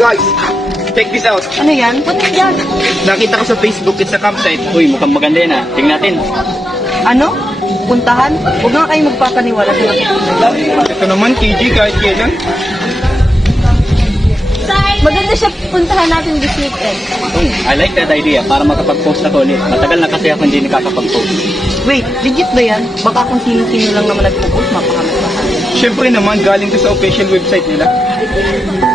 Guys, check this out. Ano yan? Ano yan? Nakita ko sa Facebook, it's a campsite. Uy, mukhang maganda yan ah. Tingnan natin. Ano? Puntahan? Huwag nga kayo magpapaniwala sa nakikita. Ito naman, KG, kahit kailan. Maganda siya puntahan natin this weekend. I like that idea para makapag-post ako ulit. Matagal na kasi ako hindi nakakapag-post. Wait, legit ba yan? Baka kung sino-sino lang naman nagpo-post, mapakamit pa. Siyempre naman, galing to sa official website nila.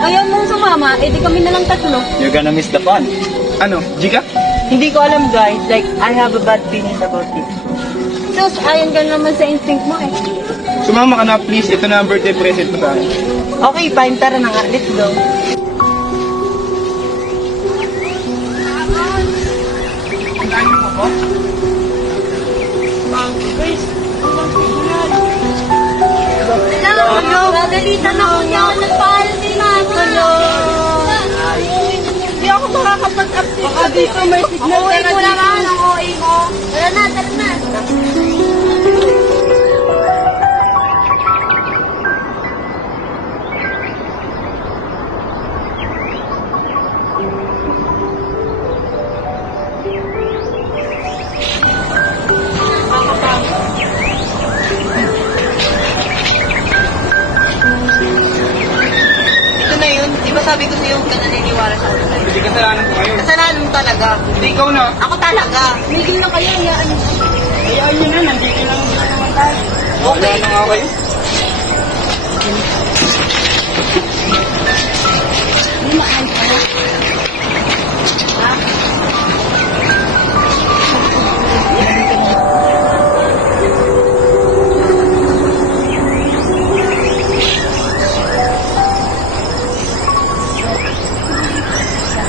Ayaw mong sumama, edi kami na lang tatlo. You're gonna miss the fun. Ano, Jika? Hindi ko alam guys, like, I have a bad feeling about this. Sus, ayon ka naman sa instinct mo eh. Sumama ka na, please. Ito na ang birthday present mo sa akin. Okay, fine, tara na nga, let's go. Nadalitan ako niya ako nagpahal si mama. Hindi ako makakapag-update. Baka dito may signal OA mo naman, ang OA mo. Tara na, tara na. Ito na yun, di ba sabi ko sa'yo, huwag ka naniniwala sa akin. Hindi kasalanan ko ngayon. Kasalanan mo talaga. Hindi ikaw na. Ako talaga. Hindi na kayo, hayaan niyo. Hayaan nyo na, nandito lang naman tayo. Okay. Wala na nga kayo.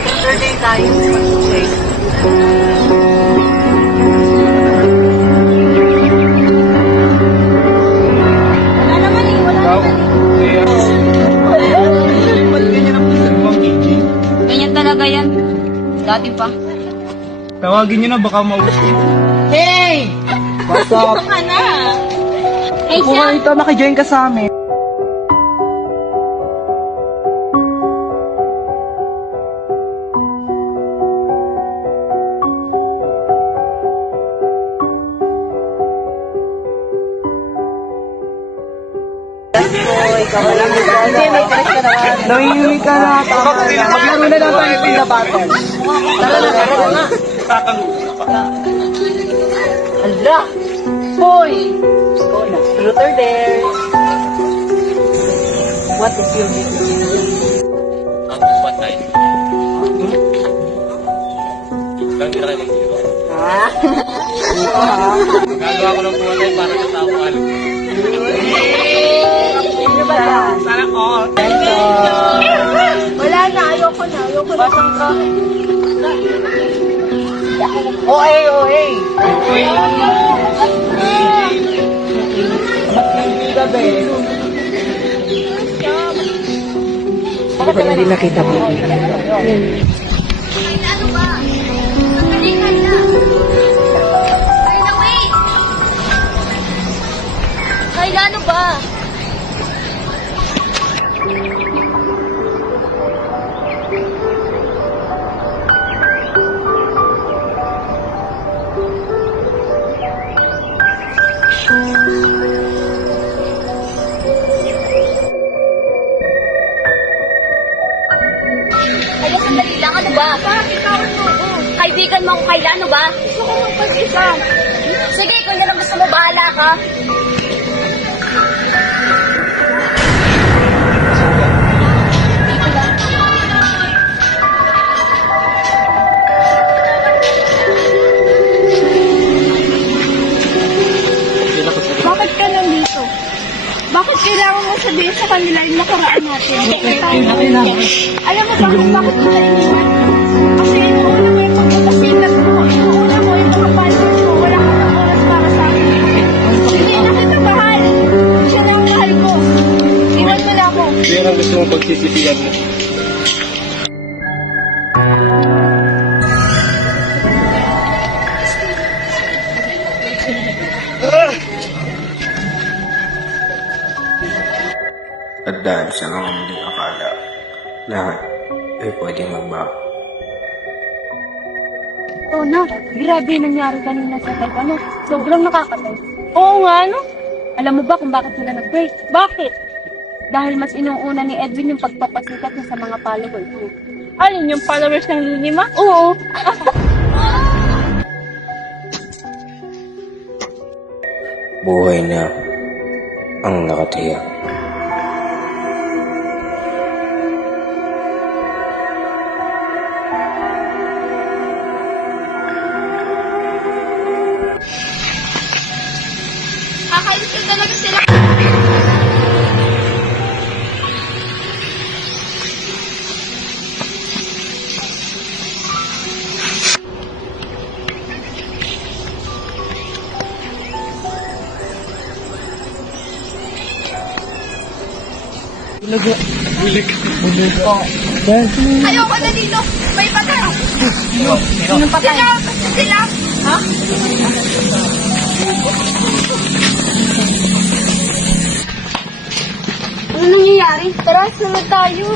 Saturday tayo. Okay. Wala naman eh, wala Ikaw? naman eh. Kaya, ba't ganyan ang pisan mo, KG? Ganyan talaga yan. Dati pa. Tawagin nyo na, baka maubos ko. Hey! What's up? Ka na. Hey, siya. Kung ito, makijoin ka sa amin. Ikaw lang. Hindi, may correct ka naman. Nanginginig ka na. Tama na. Maglaro na lang tayo in the battle. Tara na, tara na. Ala! Hoy! Go na. Truth or dare? What is your business? What time? Lang din na kayo mag-iwa. Ah? Gagawa ko ng pumatay para kasama. Sino ba yan? Sana all. Wala na, ayoko na, ayoko na. Basang ka. OA, OA. Hindi ka ba eh? Bakit hindi nakita mo? Ano ba? Magalingan na. Ay, na, wait! Kailan ba? Ay, sandali lang. Ano ba? Kaibigan mo ako kailan, ano ba? Gusto ko magpag-isa. Sige, kung yan ang gusto mo, bahala ka. Bakit ka nandito? Bakit kailangan mo sabihin sa kanila yung nakaraan natin? Alam mo bakit mo naiiwan? Kasi inuuna mo yung pagkakasikat mo, inuuna mo yung mga pansin mo, wala ka ng oras para sa akin. Hindi na kita mahal. Siya na ang mahal ko. Iwan mo na ako. Yan ang gusto mong pagsisisiyan mo. At dahil sa mga muling akala, lahat ay pwedeng magbago. Oo na, grabe yung nangyari kanina sa type, ano? Sobrang nakakatawa. Oo nga, no? Alam mo ba kung bakit sila nag-break? Bakit? Dahil mas inuuna ni Edwin yung pagpapasikat niya sa mga followers niya. Alin, yung followers ng Lilima? Oo. Buhay na ang nakatiyak. Kakainis ka talaga sila. Ayoko na dito. May patay. Sinong patay? Sila. Ha? Ano nangyayari? Tara, sunod tayo.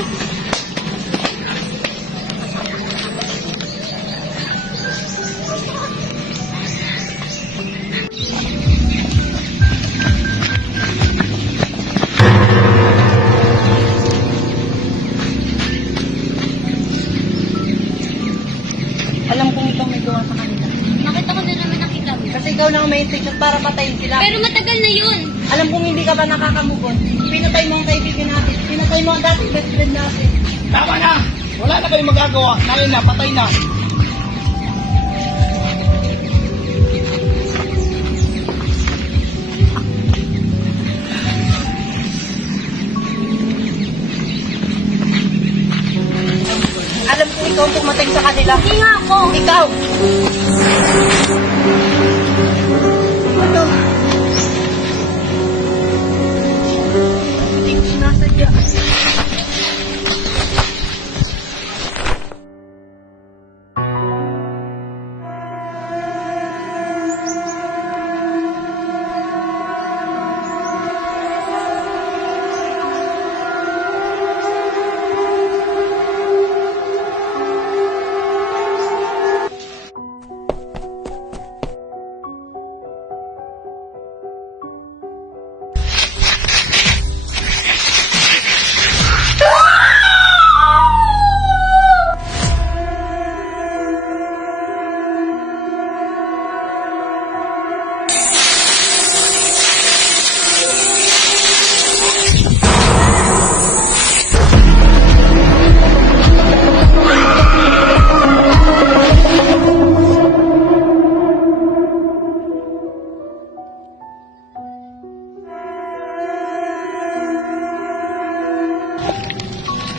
Alam kong ikaw may gawa sa kanila. Bakit ako na naman nakita mo? Kasi ikaw lang may intention para patayin sila. Pero matagal na yun. Alam kong hindi ka ba nakakamugon. Pinatay mo ang kaibigan natin. Pinatay mo ang dating best friend natin. Tama na! Wala na kayong magagawa. Narin na, patay na. Alam kong ikaw ang pumatay sa kanila. Hindi nga ako. Ikaw! Ano? Hindi ko sinasadya.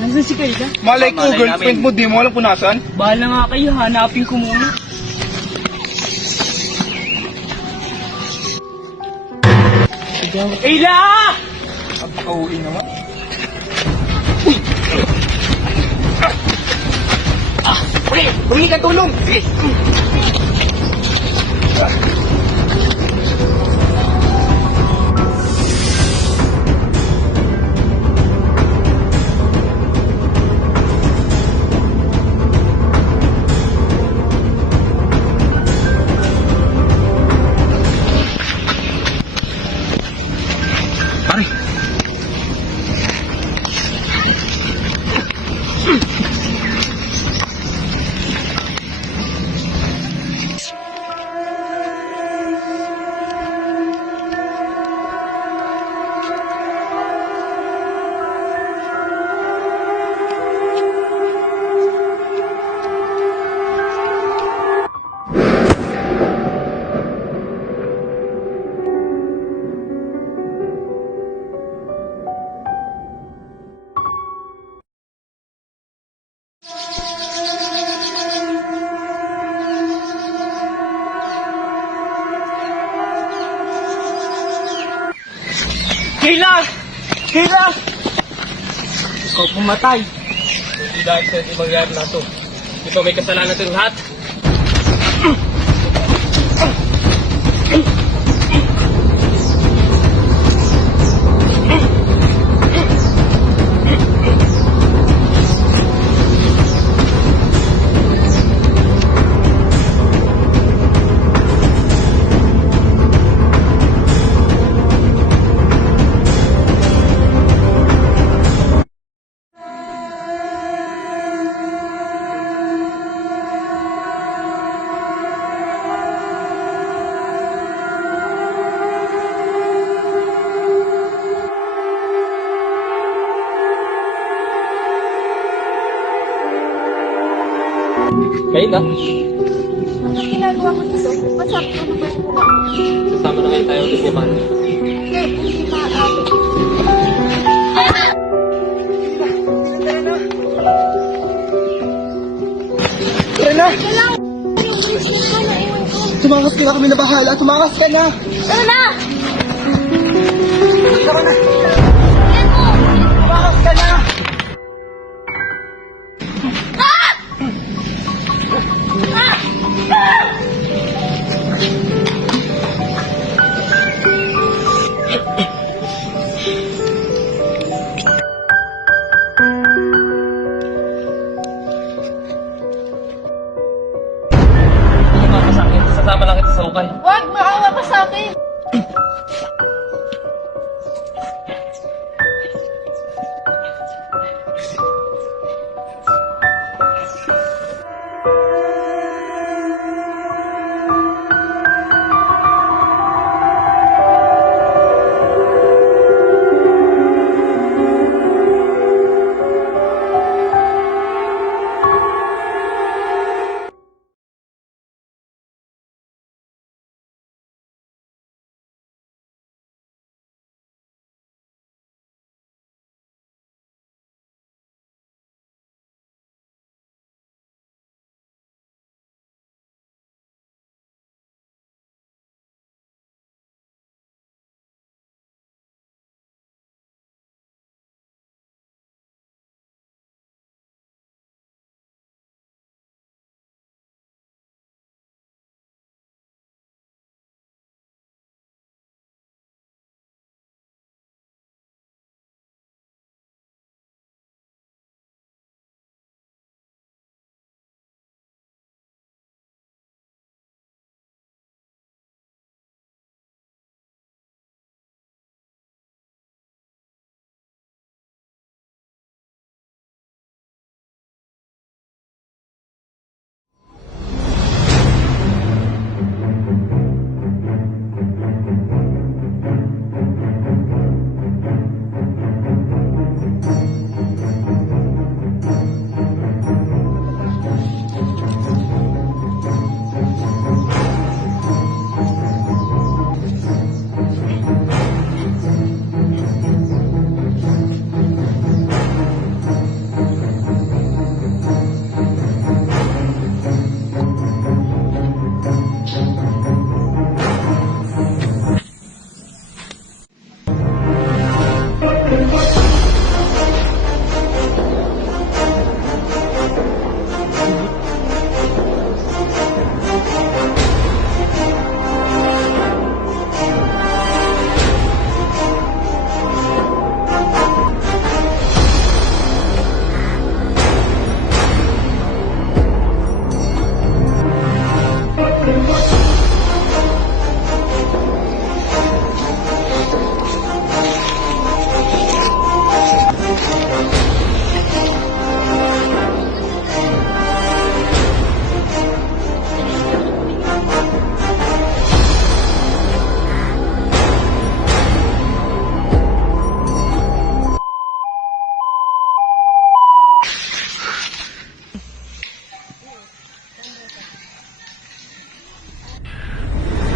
Nasaan si Kayla? Malay ko, Malay girlfriend namin. mo, di mo alam kung nasaan. Bahala nga kayo, hanapin ko muna. Ayla! Napaka-uwi naman. Uy! Humingi ka tulong! Sige! Pare! Kayla! Kayla! Ikaw pumatay. Hindi dahil sa di mangyari na to. Ikaw may kasalanan natin lahat. Kayla, Ang ginagawa ko dito, masarap ko naman ko lang. kasama na ngayon tayo ulit ni Manny. Hindi maaabot. Tara na! Yung bracelet ko, naiwan ko. Tumakas ka na, kami na bahala. Tumakas ka na! Tara na! Tara na! Yan mo! Tumakas ka na! Sumama ka sa akin. Sasama lang kita sa ukay. Wag, maawa ka sa akin.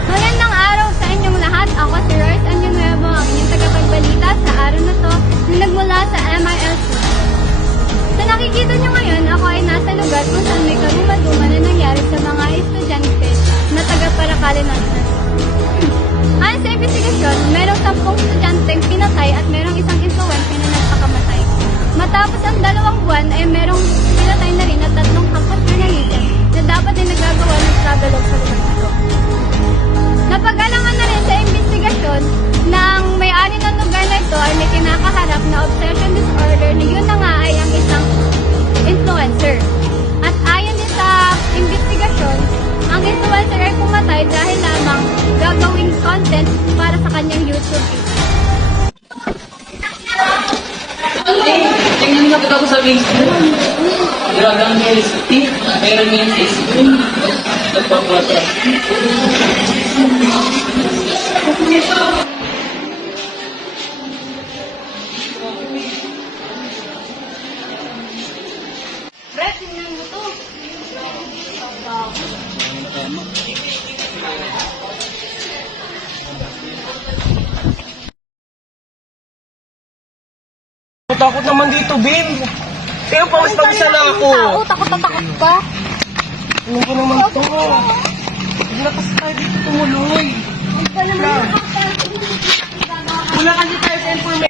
Magandang araw sa inyong lahat. Ako si Royce Año-Nuevo, ang inyong tagapagbalita sa araw na to na nagmula sa MIL Studio. Sa nakikita nyo ngayon, ako ay nasa lugar kung saan may karuma-duma na nangyari sa mga estudyante na taga-Paracale ng Ayon sa investigasyon, merong 10 estudyanteng pinatay at merong isang influencer na nagpakamatay. Matapos ang 2 buwan ay merong pinatay na rin at 3 kapwa journalism na dapat ay nagagawa ng travelog sa lugar na to. Napag-alangan na rin sa investigasyon na ang may-ari ng lugar na ito ay may kinakaharap na obsession disorder na yun na nga ay ang isang influencer. At ayon din sa investigasyon, ang influencer ay pumatay dahil lamang gagawing content para sa kanyang YouTube page. Tingnan na kita ko sa Facebook. Gragang Facebook. Meron yung Facebook. Nagpapasa. Brad, tingnan mo to. takot naman dito, Bim. Kaya pawis-pawisa lang ako. Takot na takot ka. Ano ba naman to? Huwag na kasi tayo dito tumuloy. Wala kasi tayo sa information.